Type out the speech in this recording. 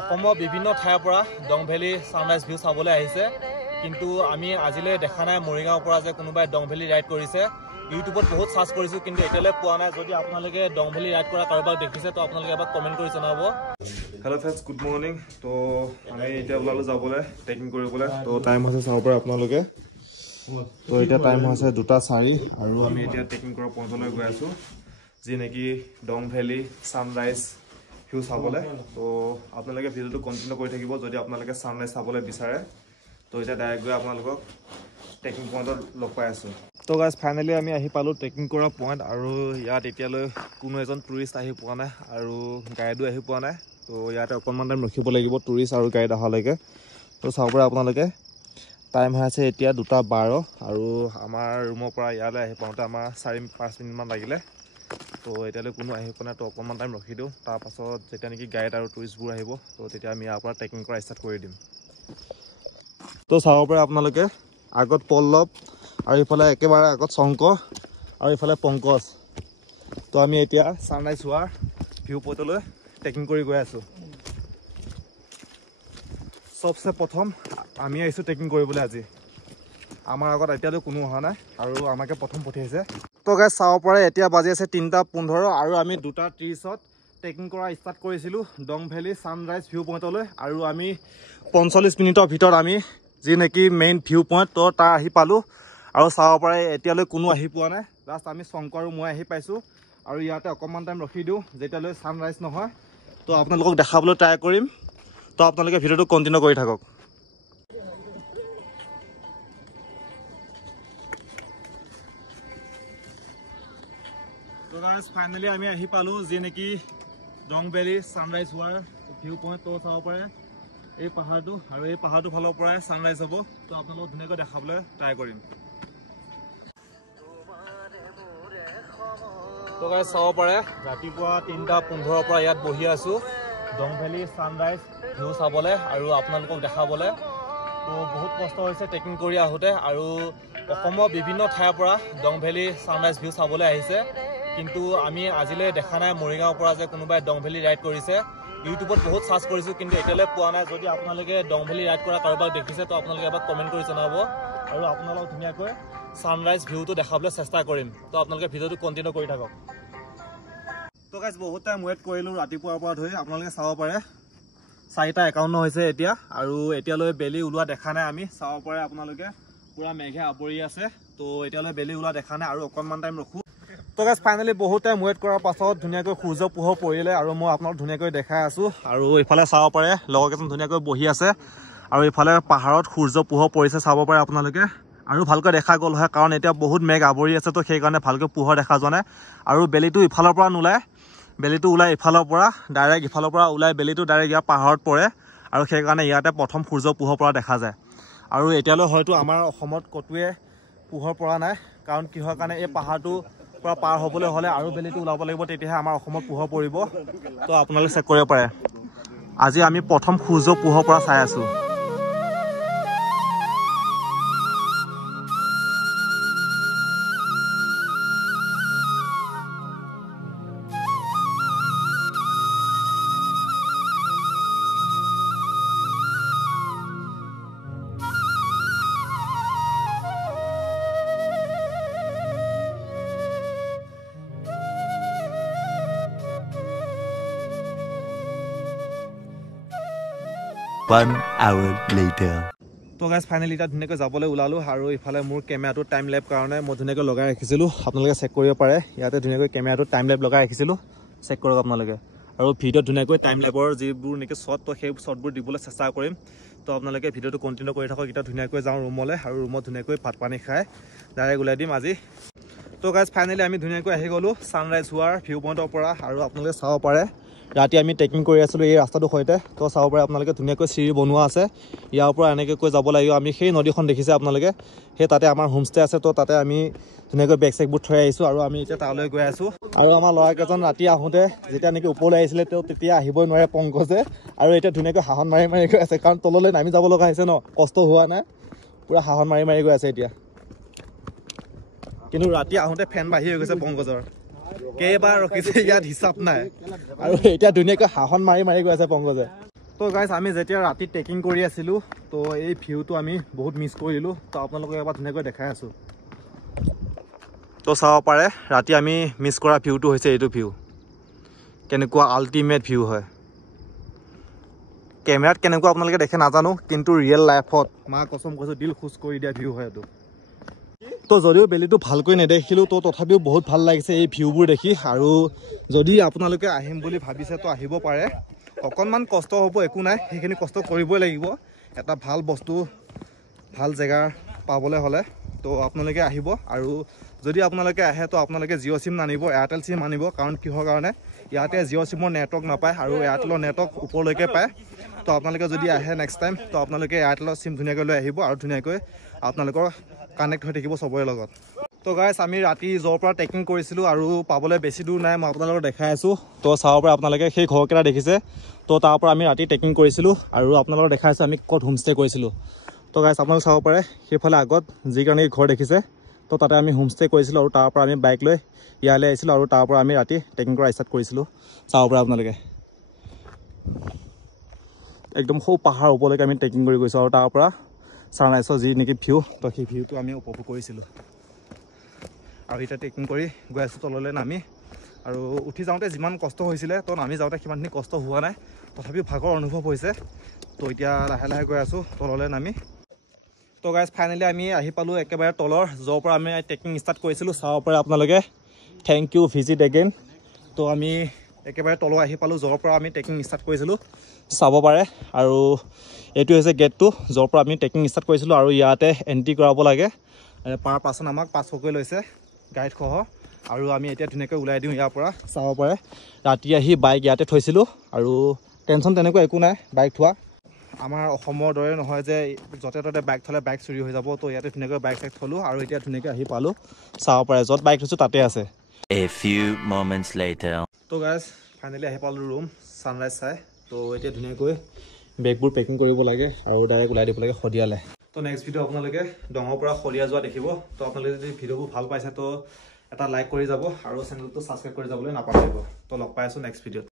অসমৰ বিভিন্ন ঠাইৰ পৰা ডং ভেলী সানৰাইজ ভিউ চাবলৈ আহিছে কিন্তু আমি আজিলৈ দেখা নাই মৰিগাঁওৰ পৰা যে কোনোবাই ডং ভেলী ৰাইড কৰিছে ইউটিউবত বহুত সাৰ্চ কৰিছো কিন্তু এতিয়ালৈ পোৱা নাই যদি আপোনালোকে ডং ভেলী ৰাইড কৰা কাৰোবাক দেখিছে তো আপোনালোকে এবাৰ কমেন্ট কৰি জনাব हेलो फ्रेंड्स गुड मॉर्निंग तो আমি এতিয়া ওলালো যাবলৈ ট্ৰেকিং কৰিবলৈ তো টাইম হৈছে চাও পৰা আপোনালোকে তো এতিয়া টাইম হৈছে 2:04 আৰু আমি এতিয়া ট্ৰেকিং কৰা পইণ্টলৈ গৈ আছো যি নেকি ডং ভেলী সানৰাইজ ভিউ চাবলৈ তো আপোনালোকে ভিডিওটো কন্টিনিউ কৰি থাকিব যদি আপোনালোকে সানৰাইজ চাবলৈ বিচাৰে তো এতিয়া ডাইৰেক্ট গৈ আপোনালোকক ট্ৰেকিং পইণ্টত লগ পাই আছো তো গাইজ ফাইনালি আমি আহি পালো ট্ৰেকিং কৰা পইণ্ট আৰু ইয়াত এতিয়ালৈ কোনো এজন টুৰিষ্ট আহি পোৱা নাই আৰু গাইডো আহি পোৱা নাই তো ইয়াতে অকণমান টাইম ৰখিব লাগিব টুৰিষ্ট আৰু গাইড অহালৈকে তো চাব পৰা আপোনালোকে টাইম হৈছে এতিয়া 2:12 আৰু আমাৰ ৰুমৰ পৰা ইয়ালৈ আহি পাওঁতে আমাৰ 4-5 মিনিটমান লাগিলে তো এতিয়ালৈ কোনো আহি পোৱা নাই তো অকণমান টাইম ৰখি দিওঁ তাৰপাছত যেতিয়া নেকি গাইড আৰু টুৰিষ্টবোৰ আহিব তো তেতিয়া আমি ইয়াৰ পৰা ট্ৰেকিং কৰা ষ্টাৰ্ট কৰি দিম তো চাব পৰা আপোনালোকে আগত পল্লৱ আৰু ইফালে একেবাৰে আগত শংকৰ আৰু ইফালে পংকজ তো আমি এতিয়া সানৰাইজ হোৱাৰ ভিউ পইণ্টলৈ ট্ৰেকিং কৰি গৈ আছো সবচে প্ৰথম আমি আহিছো ট্ৰেকিং কৰিবলৈ আজি আমাৰ আগত এতিয়ালৈ কোনো অহা নাই আৰু আমাকে প্ৰথম পঠিয়াইছে তো গাইজ চাব পৰা এতিয়া বাজি আছে 3:15 আৰু আমি 2:30ত ট্ৰেকিং কৰা ষ্টাৰ্ট কৰিছিলো ডং ভেলী সানৰাইজ ভিউ পইণ্টলৈ আৰু আমি 45 মিনিটৰ ভিতৰত আমি যি নেকি মেইন ভিউ পইণ্ট তো তাৰ আহি পালো আৰু চাব পৰা এতিয়ালৈ কোনো আহি পোৱা নাই লাষ্ট আমি শংকৰ আৰু মই আহি পাইছো আৰু ইয়াতে অকণমান টাইম ৰখি দিওঁ যেতিয়ালৈ সানৰাইজ নহয় তো আপোনালোকক দেখাবলৈ ট্ৰাই কৰিম তো আপোনালোকে ভিডিওটো কন্টিনিউ কৰি থাকক তো গাইজ ফাইনালি আমি আহি পালো যি নেকি ডং ভেলী সানৰাইজ হোৱাৰ ভিউ পইণ্ট তো চাব পাৰে এই পাহাৰটো আৰু এই পাহাৰটো ফালৰ পৰাই সানৰাইজ হ'ব তো আপোনালোকক ধুনীয়াকৈ দেখাবলৈ ট্ৰাই কৰিম তো গাইজ চাব পাৰে ৰাতিপুৱা 3:15 পৰা ইয়াত বহি আছো ডং ভেলী সানৰাইজ ভিউ চাবলৈ আৰু আপোনালোকক দেখাবলৈ তো বহুত কষ্ট হৈছে ট্ৰেকিং কৰি আহোঁতে আৰু অসমৰ বিভিন্ন ঠাইৰ পৰা ডং ভেলী সানৰাইজ ভিউ চাবলৈ আহিছে কিন্তু আমি আজিলৈ দেখা নাই মৰিগাঁওৰ পৰা যে কোনোবাই ডং ভেলী ৰাইড কৰিছে ইউটিউবত বহুত সাৰ্চ কৰিছো কিন্তু এতিয়ালৈ পোৱা নাই যদি আপোনালোকে ডং ভেলী ৰাইড কৰা কাৰোবাক দেখিছে তো আপোনালোকে এবাৰ কমেন্ট কৰি জনাব আৰু আপোনালোকক ধুনীয়াকৈ সানৰাইজ ভিউটো দেখাবলৈ চেষ্টা কৰিম তো আপোনালোকে ভিডিওটো কন্টিনিউ কৰি থাকক তো গাইজ বহুত টাইম ৱেইট কৰিলো ৰাতিপুৱাৰ পৰা ধৰি আপোনালোকে চাব পাৰে 4:51 হৈছে এতিয়া আৰু এতিয়ালৈ বেলি ওলোৱা দেখা নাই আমি চাব পাৰে আপোনালোকে পুৰা মেঘে আৱৰি আছে তো এতিয়ালৈ বেলি ওলোৱা দেখা নাই আৰু অকণমান টাইম ৰখো তো গাইজ ফাইনেলি বহুত টাইম ৱেইট কৰাৰ পাছত ধুনীয়াকৈ সূৰ্য পোহৰ পৰিলে আৰু মই আপোনালোক ধুনীয়াকৈ দেখাই আছো আৰু ইফালে চাব পাৰে লগৰ কেইজন ধুনীয়াকৈ বহি আছে আৰু ইফালে পাহাৰত সূৰ্য পোহৰ পৰিছে চাব পাৰে আপোনালোকে আৰু ভালকৈ দেখা গ'ল হয় কাৰণ এতিয়া বহুত মেঘ আৱৰি আছে তো সেইকাৰণে ভালকৈ পোহৰ দেখা যোৱা নাই আৰু বেলিটো ইফালৰ পৰা নোলায় বেলিটো ওলাই ইফালৰ পৰা ডাইৰেক্ট ইফালৰ পৰা ওলাই বেলিটো ডাইৰেক্ট ইয়াৰ পাহাৰত পৰে আৰু সেইকাৰণে ইয়াতে প্ৰথম সূৰ্য পোহৰ পৰা দেখা যায় আৰু এতিয়ালৈ হয়তো আমাৰ অসমত কতোৱে পোহৰ পৰা নাই কাৰণ কিহৰ কাৰণে এই পাহাৰটো পৰা পাৰ হ'বলৈ হ'লে আৰু বেলিটো ওলাব লাগিব তেতিয়াহে আমাৰ অসমত পোহৰ পৰিব তো আপোনালোকে চেক কৰিব পাৰে আজি আমি প্ৰথম সূৰ্য পোহৰ পৰা চাই আছো One hour later. তো গাইজ ফাইনেলি এতিয়া ধুনীয়াকৈ যাবলৈ ওলালো আৰু ইফালে মোৰ কেমেৰাটো টাইম লেপ কাৰণে মই ধুনীয়াকৈ লগাই ৰাখিছিলোঁ আপোনালোকে চেক কৰিব পাৰে ইয়াতে ধুনীয়াকৈ কেমেৰাটো টাইম লেপ লগাই ৰাখিছিলোঁ চেক কৰক আপোনালোকে আৰু ভিডিঅ'ত ধুনীয়াকৈ টাইম লেপৰ যিবোৰ নেকি শ্বট তো সেই শ্বটবোৰ দিবলৈ চেষ্টা কৰিম তো আপোনালোকে ভিডিঅ'টো কণ্টিনিউ কৰি থাকক এতিয়া ধুনীয়াকৈ যাওঁ ৰুমলৈ আৰু ৰুমত ধুনীয়াকৈ ভাত পানী খাই ডাইৰেক্ট ওলাই দিম আজি তো গাইজ ফাইনেলি আমি ধুনীয়াকৈ আহি গ'লোঁ সানৰাইজ হোৱাৰ ভিউ পইণ্টৰ পৰা আৰু আপোনালোকে চাব পাৰে ৰাতি আমি ট্ৰেকিং কৰি আছিলোঁ এই ৰাস্তাটোৰ সৈতে তো চাব পাৰে আপোনালোকে ধুনীয়াকৈ চিৰি বনোৱা আছে ইয়াৰ পৰা এনেকৈ যাব লাগিব আমি সেই নদীখন দেখিছে আপোনালোকে সেই তাতে আমাৰ হোমষ্টে আছে তো তাতে আমি ধুনীয়াকৈ বেগ চেগবোৰ থৈ আহিছোঁ আৰু আমি এতিয়া তালৈ গৈ আছোঁ আৰু আমাৰ ল'ৰাকেইজন ৰাতি আহোঁতে যেতিয়া নেকি ওপৰলৈ আহিছিলে তেওঁ তেতিয়া আহিবই নোৱাৰে পংকজে আৰু এতিয়া ধুনীয়াকৈ হাহন মাৰি মাৰি গৈ আছে কাৰণ তললৈ নামি যাব লগা হৈছে ন কষ্ট হোৱা নাই পুৰা হাহন মাৰি মাৰি গৈ আছে এতিয়া কিন্তু ৰাতি আহোঁতে ফেন বাঢ়ি হৈ গৈছে পংকজৰ কেইবাৰ ৰখিছে ইয়াত হিচাপ নাই আৰু এতিয়া ধুনীয়াকৈ হাহন মাৰি মাৰি গৈ আছে পংকজে তো গাইজ আমি যেতিয়া ৰাতি ট্ৰেকিং কৰি আছিলোঁ তো এই ভিউটো আমি বহুত মিছ কৰিলোঁ তো আপোনালোকক এবাৰ ধুনীয়াকৈ দেখাই আছোঁ তো চাব পাৰে ৰাতি আমি মিছ কৰা ভিউটো হৈছে এইটো ভিউ কেনেকুৱা আল্টিমেট ভিউ হয় কেমেৰাত কেনেকুৱা আপোনালোকে দেখে নাজানো কিন্তু ৰিয়েল লাইফত মা কসম কৈছোঁ দিল খুচ কৰি দিয়া ভিউ হয় এইটো তো যদিও বেলিটো ভালকৈ নেদেখিলোঁ তো তথাপিও বহুত ভাল লাগিছে এই ভিউবোৰ দেখি আৰু যদি আপোনালোকে আহিম বুলি ভাবিছে তো আহিব পাৰে অকণমান কষ্ট হ'ব একো নাই সেইখিনি কষ্ট কৰিবই লাগিব এটা ভাল বস্তু ভাল জেগা পাবলৈ হ'লে তো আপোনালোকে আহিব আৰু যদি আপোনালোকে আহে তো আপোনালোকে জিঅ' চিম নানিব এয়াৰটেল চিম আনিব কাৰণ কিহৰ কাৰণে ইয়াতে জিঅ' চিমৰ নেটৱৰ্ক নাপায় আৰু এয়াৰটেলৰ নেটৱৰ্ক ওপৰলৈকে পায় তো আপোনালোকে যদি আহে নেক্সট টাইম তো আপোনালোকে এয়াৰটেলৰ চিম ধুনীয়াকৈ লৈ আহিব আৰু ধুনীয়াকৈ আপোনালোকৰ কানেক্ট হৈ থাকিব চবৰে লগত তো গাইজ আমি ৰাতি য'ৰ পৰা ট্ৰেকিং কৰিছিলোঁ আৰু পাবলৈ বেছি দূৰ নাই মই আপোনালোকক দেখাই আছোঁ তো চাব পাৰে আপোনালোকে সেই ঘৰকেইটা দেখিছে তো তাৰ পৰা আমি ৰাতি ট্ৰেকিং কৰিছিলোঁ আৰু আপোনালোকক দেখাই আছোঁ আমি ক'ত হোমষ্টে কৰিছিলোঁ তো গাইজ আপোনালোকে চাব পাৰে সেইফালে আগত যি কাৰণে ঘৰ দেখিছে তো তাতে আমি হোমষ্টে কৰিছিলোঁ আৰু তাৰ পৰা আমি বাইক লৈ ইয়ালৈ আহিছিলোঁ আৰু তাৰ পৰা আমি ৰাতি ট্ৰেকিং কৰা ষ্টাৰ্ট কৰিছিলোঁ চাব পাৰে আপোনালোকে একদম সৌ পাহাৰ ওপৰলৈকে আমি ট্ৰেকিং কৰি গৈছোঁ আৰু তাৰ পৰা ছানৰাইজৰ যি নেকি ভিউ তো সেই ভিউটো আমি উপভোগ কৰিছিলোঁ আৰু এতিয়া ট্ৰেকিং কৰি গৈ আছোঁ তললৈ নামি আৰু উঠি যাওঁতে যিমান কষ্ট হৈছিলে তো নামি যাওঁতে সিমানখিনি কষ্ট হোৱা নাই তথাপিও ভাগৰ অনুভৱ হৈছে তো এতিয়া লাহে লাহে গৈ আছোঁ তললৈ নামি তো গাইজ ফাইনেলি আমি আহি পালোঁ একেবাৰে তলৰ য'ৰ পৰা আমি ট্ৰেকিং ষ্টাৰ্ট কৰিছিলোঁ চাব পাৰে আপোনালোকে থেংক ইউ ভিজিট এগেইন তো আমি একেবাৰে তলৰ আহি পালোঁ য'ৰ পৰা আমি ট্ৰেকিং ষ্টাৰ্ট কৰিছিলোঁ চাব পাৰে আৰু এইটো হৈছে গেটটো য'ৰ পৰা আমি ট্ৰেকিং ষ্টাৰ্ট কৰিছিলোঁ আৰু ইয়াতে এণ্ট্ৰি কৰাব লাগে পাৰ পাৰ্চন আমাক 500কৈ লৈছে গাইডসহ আৰু আমি এতিয়া ধুনীয়াকৈ ওলাই দিওঁ ইয়াৰ পৰা চাব পাৰে ৰাতি আহি বাইক ইয়াতে থৈছিলোঁ আৰু টেনশ্যন তেনেকুৱা একো নাই বাইক থোৱা আমাৰ অসমৰ দৰে নহয় যে য'তে ত'তে বাইক থ'লে বাইক চুৰি হৈ যাব তো ইয়াতে ধুনীয়াকৈ বাইক চাইক থ'লোঁ আৰু এতিয়া ধুনীয়াকৈ আহি পালোঁ চাব পাৰে য'ত বাইক থৈছোঁ তাতে আছে A few moments later. তো গাইজ ফাইনেলি আহি পালোঁ ৰুম ছানৰাইজ চাই তো এতিয়া ধুনীয়াকৈ বেগবোৰ পেকিং কৰিব লাগে আৰু ডাইৰেক্ট ওলাই দিব লাগে শদিয়ালৈ তো নেক্সট ভিডিঅ' আপোনালোকে দঙৰ পৰা শদিয়া যোৱা দেখিব তো আপোনালোকে যদি ভিডিঅ'বোৰ ভাল পাইছে তো এটা লাইক কৰি যাব আৰু চেনেলটো ছাবস্ক্ৰাইব কৰি যাবলৈ নাপাহৰিব তো লগ পাই আছোঁ নেক্সট ভিডিঅ'ত